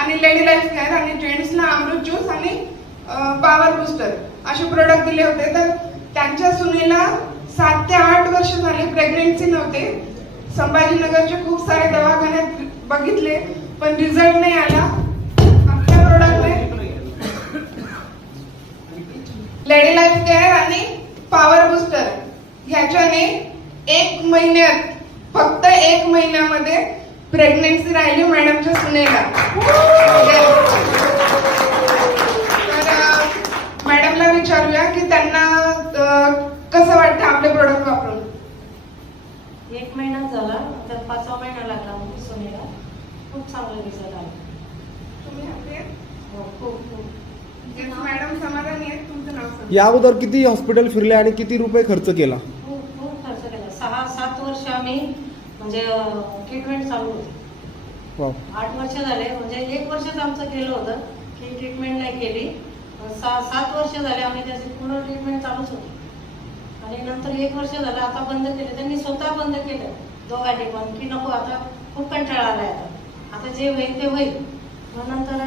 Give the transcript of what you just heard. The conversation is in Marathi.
आणि लेडी लाईफ केअर आणि जेंट्सला अमृत ज्यूस आणि पॉवर बूस्टर असे प्रोडक्ट दिले होते. तर त्यांच्या सुनेला 7 ते 8 वर्ष झाली प्रेग्नेन्सी नव्हते. संभाजीनगरचे खूप सारे दवाखान्यात बघितले पण रिझल्ट नाही आला. आपल्या प्रोडक्टने लेडी लाईफ केअर आणि पॉवर बूस्टर ह्याच्याने 1 महिन्यात फक्त 1 महिन्यामध्ये प्रेग्नेन्सी राहिली मॅडमच्या सुनेला. तर मॅडमला विचारूया की त्यांना कसं वाटतं आपले प्रोडक्ट वापरून. 1 महिना झाला तर 5वा महिना लागला सुनेला. खूप चांगला रिझल्ट आला. तुम्ही happy आहे? हो, खूप खूप. मॅडम समाधानी आहेत. तुमचं नाव सांगा. या अगोदर किती हॉस्पिटल फिरले आणि किती रुपये खर्च केला? खूप खर्च केला. 6-7 वर्ष आम्ही म्हणजे ट्रीटमेंट चालू होती. 8 वर्ष झाले म्हणजे 1 वर्षच आमचं गेलं होतं की ट्रीटमेंट नाही केली. 7 वर्ष झाले आम्ही त्याची पूर्ण ट्रीटमेंट चालूच होती. आणि नंतर 1 वर्ष झालं आता बंद केले. त्यांनी स्वतः बंद केलं दोघांनी पण की नको आता खूप कंटाळा आलाय. आता जे होईल ते होईल. मग नंतर